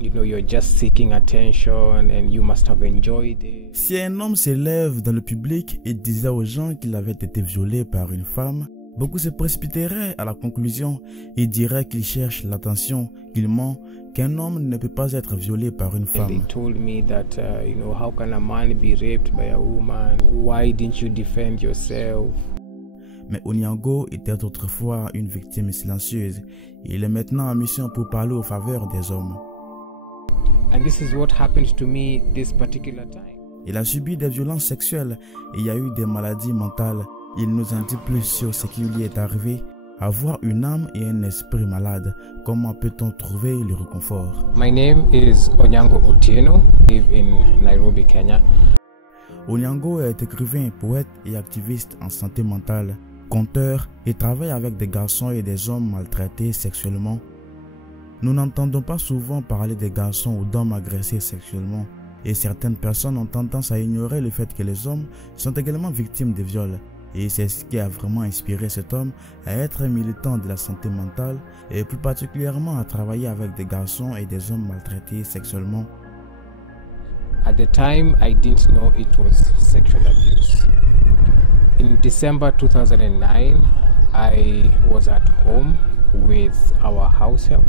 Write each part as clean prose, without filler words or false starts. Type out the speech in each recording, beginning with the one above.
you're just seeking attention and you must have enjoyed it. Si un homme s'élève dans le public et disait aux gens qu'il avait été violé par une femme, beaucoup se précipiteraient à la conclusion et diraient qu'il cherche l'attention, qu'il ment, qu'un homme ne peut pas être violé par une femme. And they told me that, how can a man be raped by a woman? Why didn't you defend yourself? Mais Onyango était autrefois une victime silencieuse. Il est maintenant en mission pour parler aux faveurs des hommes. And this is what happened to me this particular time. Il a subi des violences sexuelles et il y a eu des maladies mentales. Il nous en dit plus sur ce qui lui est arrivé. Avoir une âme et un esprit malade, comment peut-on trouver le réconfort? My name is Onyango Otieno. I live in Nairobi, Kenya. Onyango est écrivain, poète et activiste en santé mentale, conteur et travaille avec des garçons et des hommes maltraités sexuellement. Nous n'entendons pas souvent parler des garçons ou d'hommes agressés sexuellement et certaines personnes ont tendance à ignorer le fait que les hommes sont également victimes de viols. Et c'est ce qui a vraiment inspiré cet homme à être militant de la santé mentale et plus particulièrement à travailler avec des garçons et des hommes maltraités sexuellement. At the time, I didn't know it was sexual abuse. In December 2009, I was at home with our house help.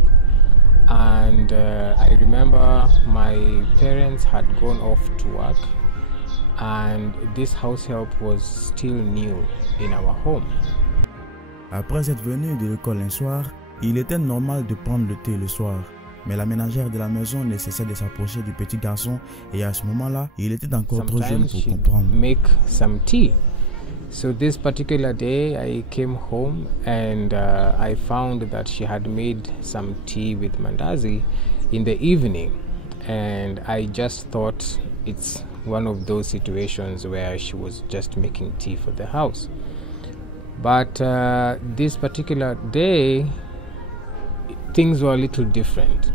And I remember my parents had gone off to work. And this house help was still new in our home. Après être venu de l'école un soir, il était normal de prendre le thé le soir. Mais la ménagère de la maison ne cessait de s'approcher du petit garçon et à ce moment-là, il était encore trop jeune pour comprendre. Make some tea. So this particular day, I came home and I found that she had made some tea with mandazi in the evening, and I just thought it's one of those situations where she was just making tea for the house. But this particular day, things were a little different.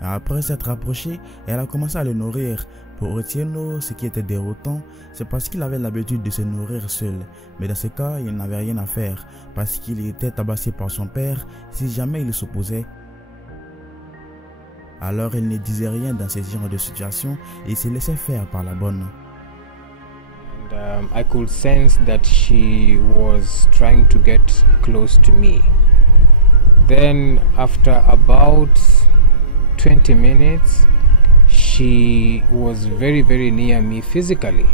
Après s'être approchée, elle a commencé à le nourrir. Pour Otieno, ce qui était déroutant, c'est parce qu'il avait l'habitude de se nourrir seul. Mais dans ce cas, il n'avait rien à faire, parce qu'il était tabassé par son père si jamais il s'opposait. Alors il ne disait rien dans ce genre de situation et se laissait faire par la bonne. And I could sense that she was trying to get close to me. Then after about 20 minutes, she was very, very near me physically.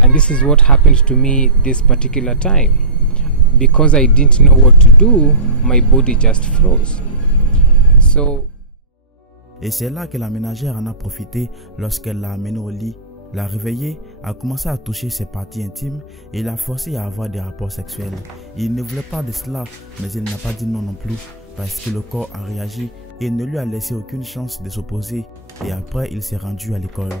And this is what happened to me this particular time. Because I didn't know what to do, my body just froze. Et c'est là que la ménagère en a profité lorsqu'elle l'a amené au lit, l'a réveillé, a commencé à toucher ses parties intimes et l'a forcé à avoir des rapports sexuels. Il ne voulait pas de cela, mais il n'a pas dit non non plus, parce que le corps a réagi et ne lui a laissé aucune chance de s'opposer. Et après, il s'est rendu à l'école.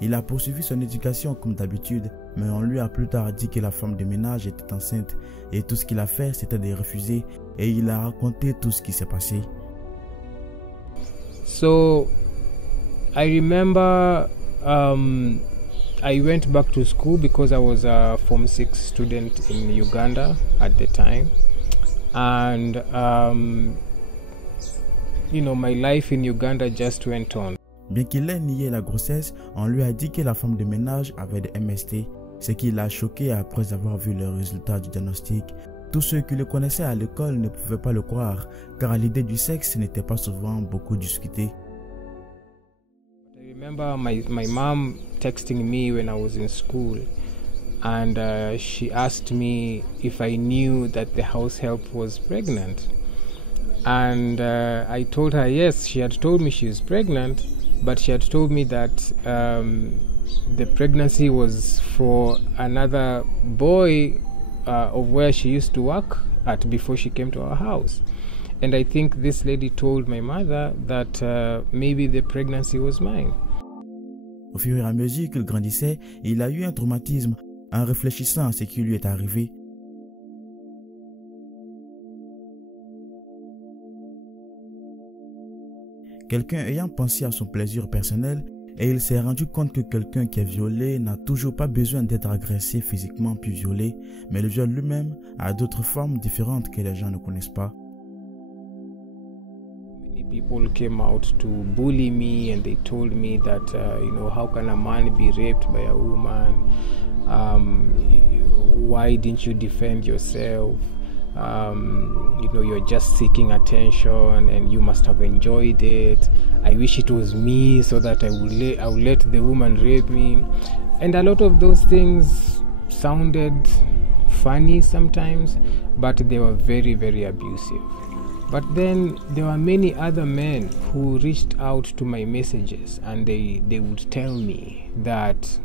Il a poursuivi son éducation comme d'habitude, mais on lui a plus tard dit que la femme de ménage était enceinte et tout ce qu'il a fait, c'était de refuser et il a raconté tout ce qui s'est passé. So, I remember I went back to school because I was a Form 6 student in Uganda at the time. And, my life in Uganda just went on. Bien qu'il ait nié la grossesse, on lui a dit que la femme de ménage avait des MST, ce qui l'a choqué après avoir vu le résultat du diagnostic. Tous ceux qui le connaissaient à l'école ne pouvaient pas le croire, car l'idée du sexe n'était pas souvent beaucoup discutée. I remember my mom texting me when I was in school, and she asked me if I knew that the house help was pregnant. And I told her yes, she had told me she was pregnant, but she had told me that the pregnancy was for another boy of where she used to work at before she came to our house. And I think this lady told my mother that maybe the pregnancy was mine. Au fur et à mesure qu'il grandissait, il a eu un traumatisme en réfléchissant à ce qui lui est arrivé. Quelqu'un ayant pensé à son plaisir personnel et il s'est rendu compte que quelqu'un qui est violé n'a toujours pas besoin d'être agressé physiquement puis violé, mais le viol lui-même a d'autres formes différentes que les gens ne connaissent pas. People came out to bully me, and they told me that, how can a man be raped by a woman? Why didn't you defend yourself? You're just seeking attention and you must have enjoyed it. I wish it was me so that I would let the woman rape me. And a lot of those things sounded funny sometimes, but they were very, very abusive. But then there were many other men who reached out to my messages, and they would tell me that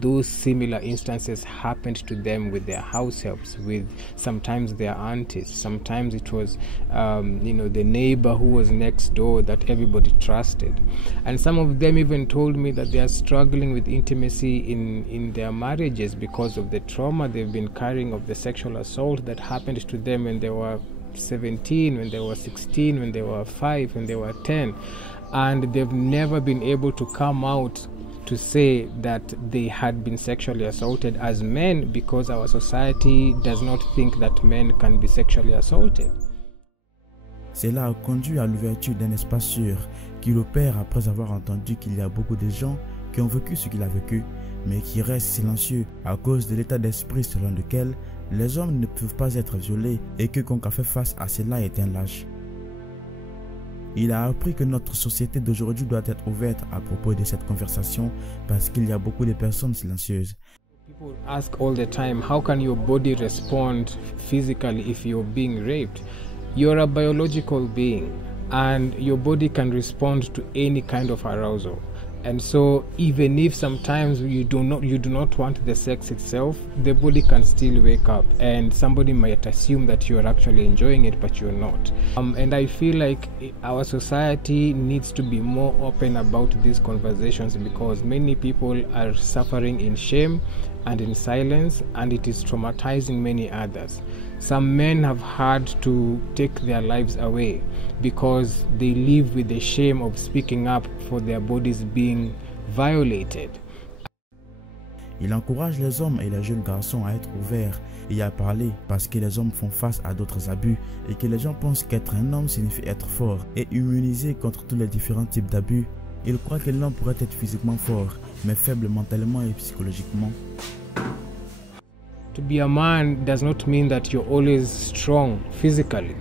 those similar instances happened to them with their house helps, with sometimes their aunties. Sometimes it was the neighbor who was next door that everybody trusted. And some of them even told me that they are struggling with intimacy in their marriages because of the trauma they've been carrying of the sexual assault that happened to them when they were 17, when they were 16, when they were 5, when they were 10, and they've never been able to come out to say that they had been sexually assaulted as men, because our society does not think that men can be sexually assaulted. Cela a conduit à l'ouverture d'un espace sûr qu'il opère après avoir entendu qu'il y a beaucoup de gens qui ont vécu ce qu'il a vécu, mais qui restent silencieux à cause de l'état d'esprit selon lequel les hommes ne peuvent pas être violés et que quiconque a fait face à cela est un lâche. Il a appris que notre société d'aujourd'hui doit être ouverte à propos de cette conversation parce qu'il y a beaucoup de personnes silencieuses. People ask all the time, how can your body respond physically if you're being raped? You're a biological being, and your body can respond to any kind of arousal. And so even if sometimes you do not want the sex itself, the body can still wake up, and somebody might assume that you are actually enjoying it, but you're not. And I feel like our society needs to be more open about these conversations, because many people are suffering in shame and in silence, and it is traumatizing many others. Some men have had to take their lives away because they live with the shame of speaking up for their bodies being violated. Il encourage les hommes et les jeunes garçons à être ouverts et à parler parce que les hommes font face à d'autres abus et que les gens pensent qu'être un homme signifie être fort et immunisé contre tous les différents types d'abus. Ils croient que l'homme pourrait être physiquement fort, mais faible mentalement et psychologiquement. To be a man does not mean that you're always strong physically.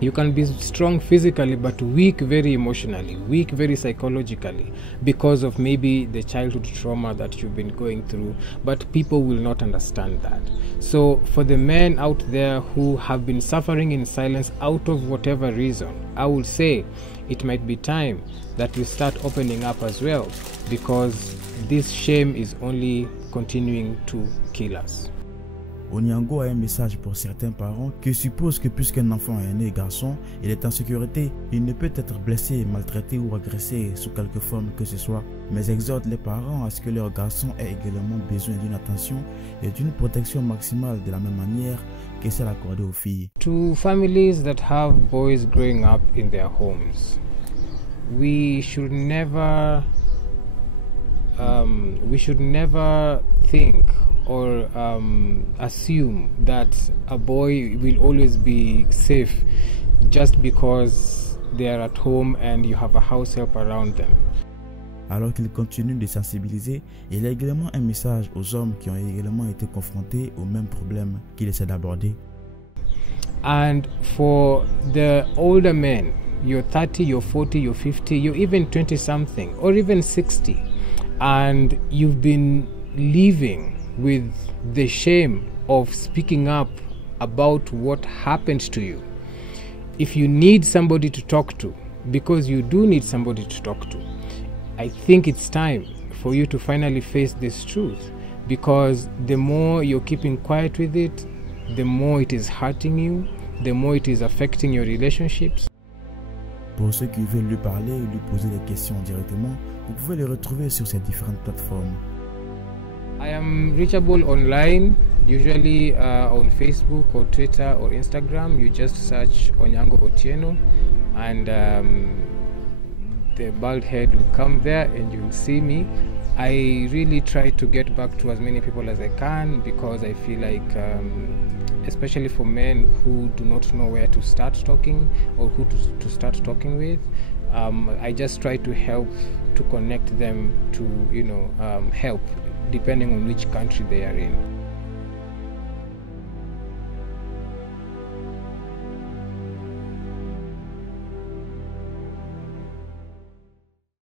You can be strong physically but weak very emotionally, weak very psychologically, because of maybe the childhood trauma that you've been going through, but people will not understand that. So for the men out there who have been suffering in silence out of whatever reason, I would say it might be time that we start opening up as well, because this shame is only continuing to kill us. Onyango a un message pour certains parents qui supposent que puisqu'un enfant est né garçon, il est en sécurité, il ne peut être blessé, maltraité ou agressé sous quelque forme que ce soit, mais exhorte les parents à ce que leur garçon ait également besoin d'une attention et d'une protection maximale de la même manière que celle accordée aux filles. To families that have boys growing up in their homes, we should never think or assume that a boy will always be safe just because they are at home and you have a house help around them. Alors qu'il continue de sensibiliser, il y a également un message aux hommes qui ont également été confrontés aux mêmes problèmes qu'il essaie d'aborder. And for the older men, you're 30, you're 40, you're 50, you're even 20 something or even 60, and you've been living with the shame of speaking up about what happened to you. If you need somebody to talk to, because you do need somebody to talk to, I think it's time for you to finally face this truth, because the more you're keeping quiet with it, the more it is hurting you, the more it is affecting your relationships. Pour ceux qui veulent lui parler ou lui poser des questions directement, vous pouvez les retrouver sur ces différentes plateformes. I am reachable online, usually on Facebook or Twitter or Instagram. You just search Onyango Otieno, and the bald head will come there and you'll see me. I really try to get back to as many people as I can, because I feel like especially for men who do not know where to start talking or who to start talking with. I just try to help to connect them to, help, depending on which country they are in.